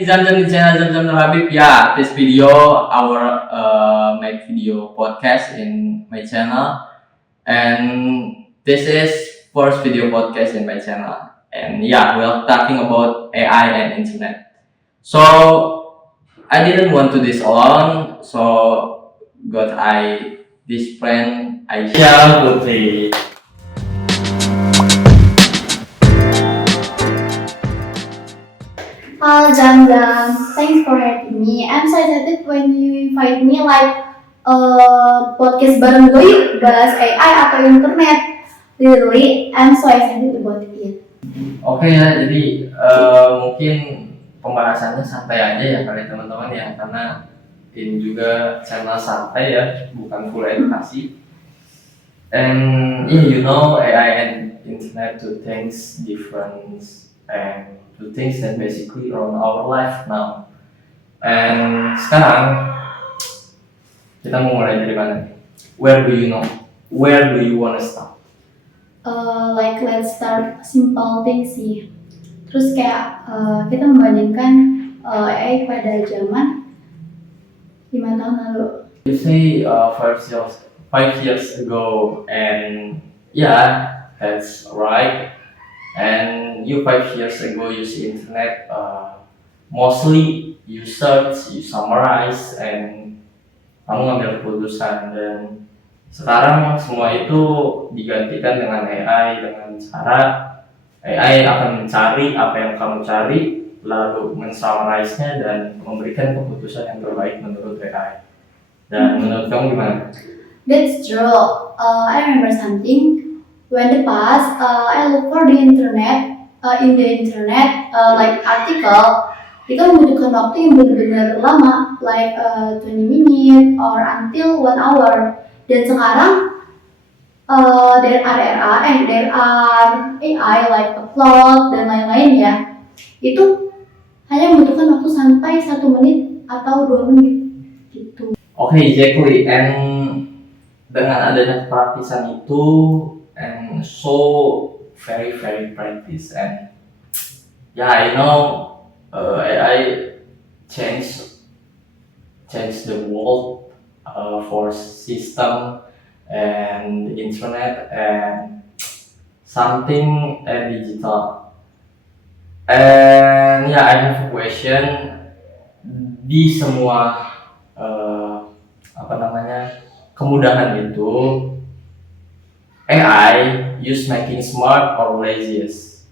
Zamzam di channel Zamzam Nur Habib. Yeah, this video our make video podcast in my channel, and this is first video podcast in my channel. And yeah, we're talking about AI and internet. So I didn't want to this alone, so got I this friend Aisyah Putri. Hello, Jam. Thanks for having me. I'm so excited when you invite me podcast bareng gue yuk bahas AI atau internet. Really, I'm so excited about it. Oke ya, jadi mungkin pembahasannya santai aja ya kali teman-teman ya, karena ini juga channel santai ya, bukan full edukasi. And yeah, you know AI and internet two things different and two things that basically on our life now. And sekarang kita mau mulai dari mana? Where do you know? Where do you wanna start? Let's start simple things sih. Terus kayak kita membandingkan AI pada zaman 5 tahun lalu. You say 5 years ago, and yeah, that's right. And you 5 years ago use internet, mostly you search, you summarize, and kamu ngambil keputusan. Dan sekarang semua itu digantikan dengan AI, dengan cara AI akan mencari apa yang kamu cari, lalu mensummarize-nya dan memberikan keputusan yang terbaik menurut AI. Dan menurut kamu gimana? That's true. I remember something. When the past, I look for the internet, in the internet, like article, itu membutuhkan waktu yang benar-benar lama, like 20 minutes or until 1 hour. Dan sekarang, there are AI like Upload dan lain-lain ya. Itu hanya membutuhkan waktu sampai 1 menit atau 2 menit gitu. Okay, exactly. And dengan adanya praktisan itu, and so very practice, and yeah, I know AI change the world for system and internet and something digital. And yeah, I have a question. Di semua kemudahan itu, AI use making smart or laziest?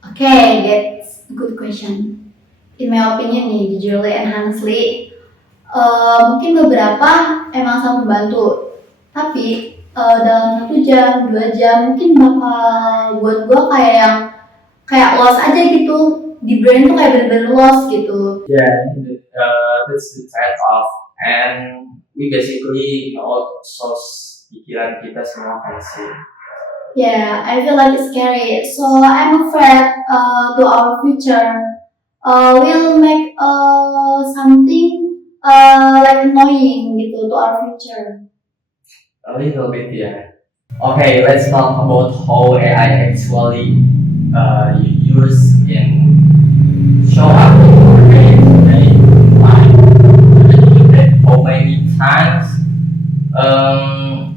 Okay, that's a good question. In my opinion nih, jujurly and honestly, mungkin beberapa emang sangat membantu. Tapi dalam 1 jam, 2 jam mungkin bakal buat gue kayak lost aja gitu. Di brain tuh kayak bener-bener lost gitu. Yeah, that's the trade-off. And we basically outsource pikiran kita semua kan sih. Yeah, I feel like it's scary. So I'm afraid to our future. We'll make something like annoying gitu to our future. A little bit, yeah. Okay, let's talk about how AI actually you use in show up in your day-to-day life. How many times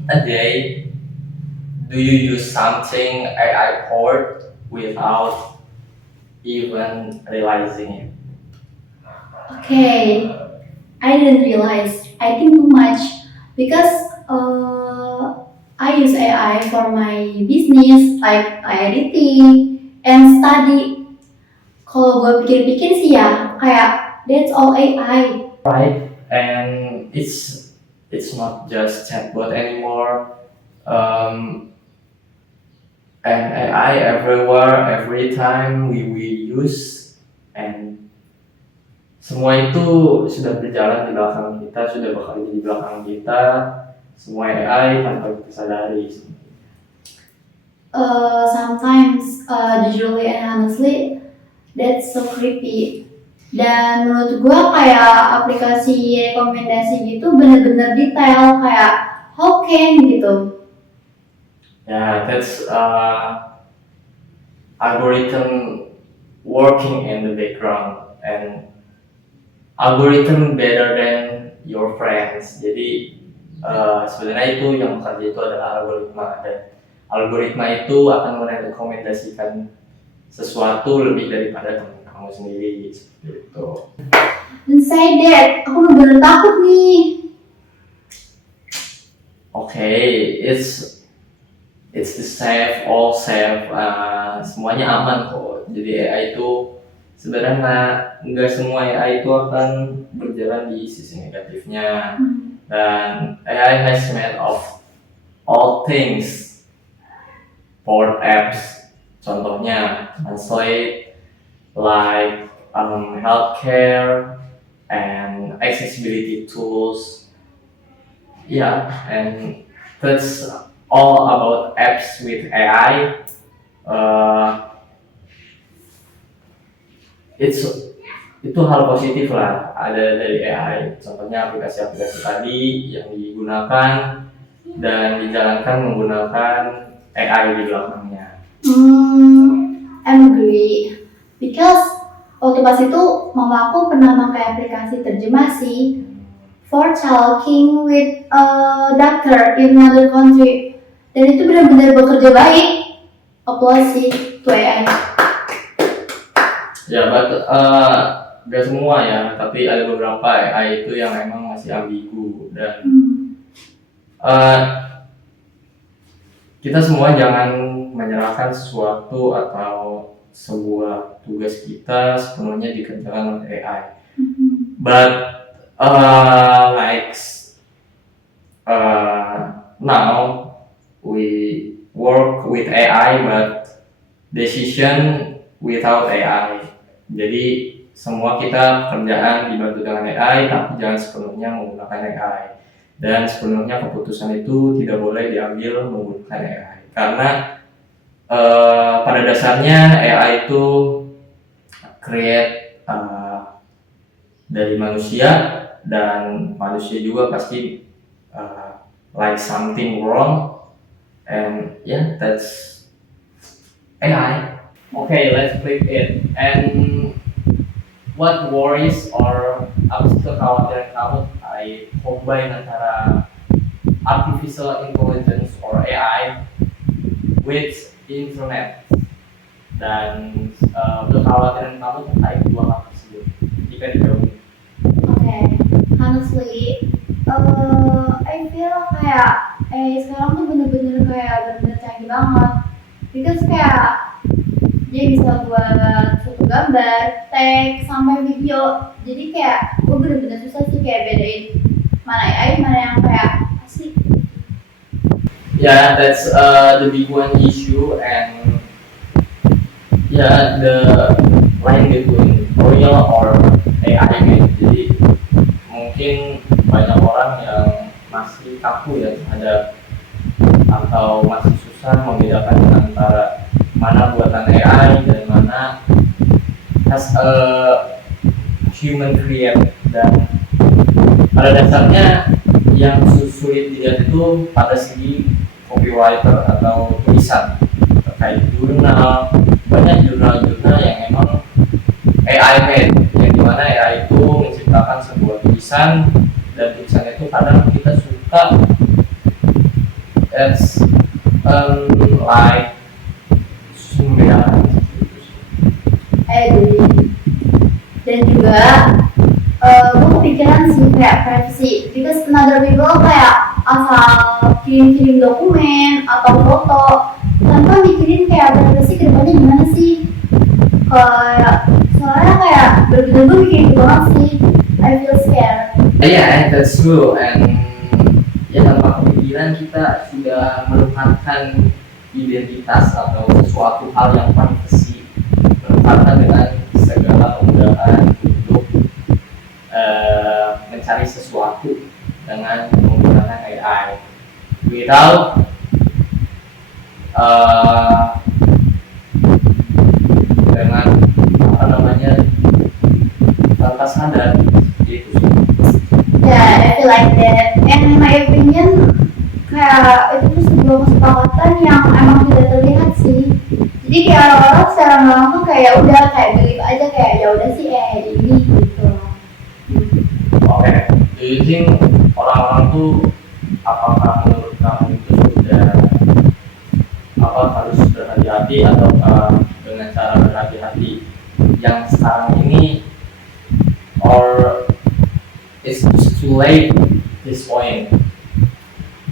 a day do you use something AI powered without even realizing it? Okay, I didn't realize. I think too much because I use AI for my business, like editing and study. Kalau gue pikir-pikir sih ya, kayak that's all AI. Right, and it's not just chatbot anymore. And AI everywhere, every time we use, and semua itu sudah berjalan di belakang kita, sudah bekerja di belakang kita. Semua AI tanpa kita sadari. Sometimes, jujurly and honestly, that's so creepy. Dan menurut gue kayak aplikasi rekomendasi gitu bener-bener detail, kayak how can gitu. Yeah, that's algorithm working in the background, and algorithm better than your friends. Jadi sebenarnya itu yang bekerja itu adalah algoritma, dan algoritma itu akan merekomendasikan sesuatu lebih daripada teman kamu sendiri, seperti itu. Don't say that, aku bener-bener takut nih. Okay, it's the safe, all safe, semuanya aman kok. Jadi AI itu sebenarnya nggak semua AI itu akan berjalan di sisi negatifnya. Dan AI has made of all things for apps. Contohnya translate, like healthcare and accessibility tools. Yeah, and that's all about apps with AI. Itu hal positif lah ada dari AI. Contohnya aplikasi-aplikasi tadi yang digunakan dan dijalankan menggunakan AI di belakangnya. I agree. Because waktu pas itu mama aku pernah pakai aplikasi terjemah sih for talking with a doctor in another country, dan itu benar-benar bekerja baik. Applause sih to AI. Ya, gak semua ya, tapi ada beberapa AI itu yang memang masih ambigu, dan kita semua jangan menyerahkan sesuatu atau sebuah tugas kita sepenuhnya dikerjakan oleh AI. But now we work with AI, but decision without AI. Jadi semua kita pekerjaan dibantu dengan AI, tapi jangan sepenuhnya menggunakan AI. Dan sepenuhnya keputusan itu tidak boleh diambil menggunakan AI, karena pada dasarnya AI itu create dari manusia, dan manusia juga pasti like something wrong, and yeah, that's AI. Okay, let's flip it. And what worries or apa sih kekhawatiran kamu combine antara artificial intelligence or AI with internet, dan kekhawatiran kamu terkait dua hal tersebut jika digabung? Okay, honestly, I feel kayak sekarang tuh bener-bener canggih banget, because kayak dia bisa buat suatu gambar, teks, sampai video. Jadi kayak gue bener-bener susah sih kayak bedain mana AI, mana yang kayak asli. Yeah, that's the big one issue, and yeah, the line between real or AI gitu. Jadi mungkin banyak orang yang masih kaku ya terhadap, atau masih susah membedakan antara mana buatan AI dan mana as a human create. Dan pada dasarnya yang sulit dilihat itu pada segi copywriter atau tulisan terkait jurnal. Banyak jurnal-jurnal yang emang AI made, yang dimana AI itu menciptakan sebuah tulisan, dan tulisan itu kadang kita suka it's like membedakan gitu sih. Dan juga gue kepikiran sih kayak privacy, because another people kayak asal kirim-kirim dokumen atau foto tanpa mikirin kayak privacy kedepannya gimana sih. Soalnya kayak bener-bener gue mikirin gitu banget sih. I feel scared. Yeah, that's true. And ya tanpa kepikiran kita sudah melekatkan identitas atau sesuatu hal yang privacy, melekatkan dengan segala kemudahan untuk mencari sesuatu dengan menggunakan AI without dengan apa namanya tanpa sadar gitu sih. Yeah, I feel like that. And in my opinion, kayak itu tuh sebuah kesepakatan yang emang tidak terlihat sih. Jadi kayak orang-orang secara nggak langsung kayak udah kayak believe aja kayak ya udah sih think orang-orang tuh apakah menurut kamu itu sudah harus berhati-hati atau dengan cara berhati-hati yang sekarang ini, or it's too late this point?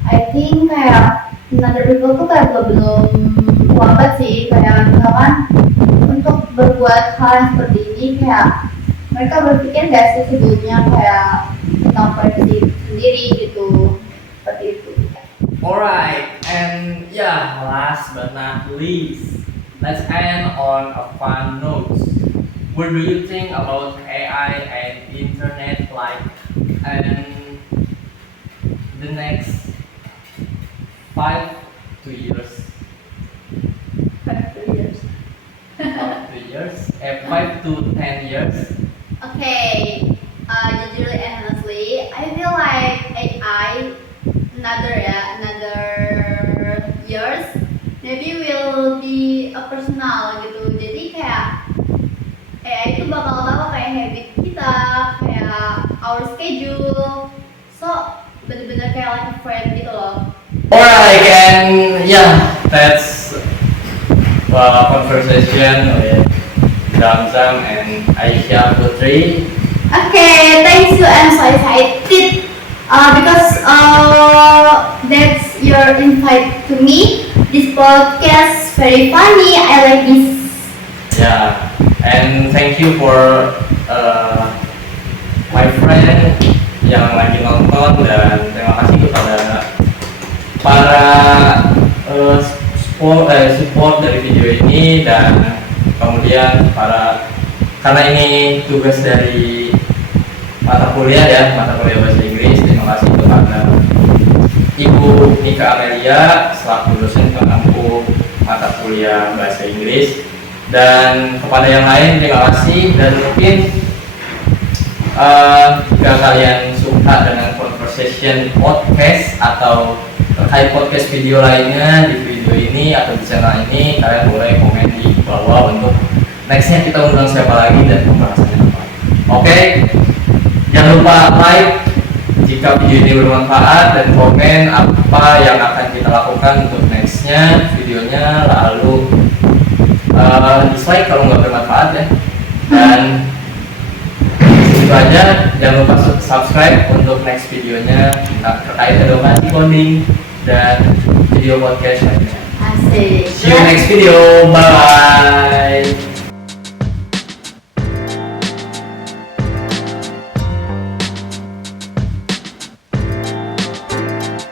I think kayak another people tuh kayak belum lambat sih, kayak misalkan untuk berbuat hal yang seperti ini kayak mereka berpikir gak sih sebelumnya kayak tentang privacy sendiri gitu, seperti itu. Alright, and yeah, last but not least, let's end on a fun note. What do you think about AI and internet like and the next 5 years? 5 years. 5 years? 5 to 10 years? Okay, jujur and honestly, I feel like AI another years maybe will be a personal gitu. Jadi kayak AI itu bakal tahu kayak habit kita, kayak our schedule. So bener-bener kayak like a friend gitu loh. Alright, and yeah, that's conversation with Zamzam and Aisyah Putri. Okay, thanks you. I'm so excited because that's your invite to me. This podcast very funny. I like this. Yeah, and thank you for my friend yang lagi nonton, dan terima kasih kepada para support dari video ini, dan kemudian karena ini tugas dari mata kuliah bahasa Inggris. Terima kasih kepada Ibu Nika Amelia selaku dosen pengampu mata kuliah bahasa Inggris, dan kepada yang lain terima kasih. Dan mungkin jika kalian suka dengan conversation podcast atau terkait podcast video lainnya di video ini atau di channel ini, kalian boleh komen di bawah untuk nextnya kita undang siapa lagi dan pembahasannya apa. Oke, jangan lupa like jika video ini bermanfaat, dan komen apa yang akan kita lakukan untuk nextnya videonya, lalu dislike kalau nggak bermanfaat ya. Dan itu aja, jangan lupa subscribe untuk next videonya terkait edukasi coding dan video podcast lainnya. Asik. See you next video, bye.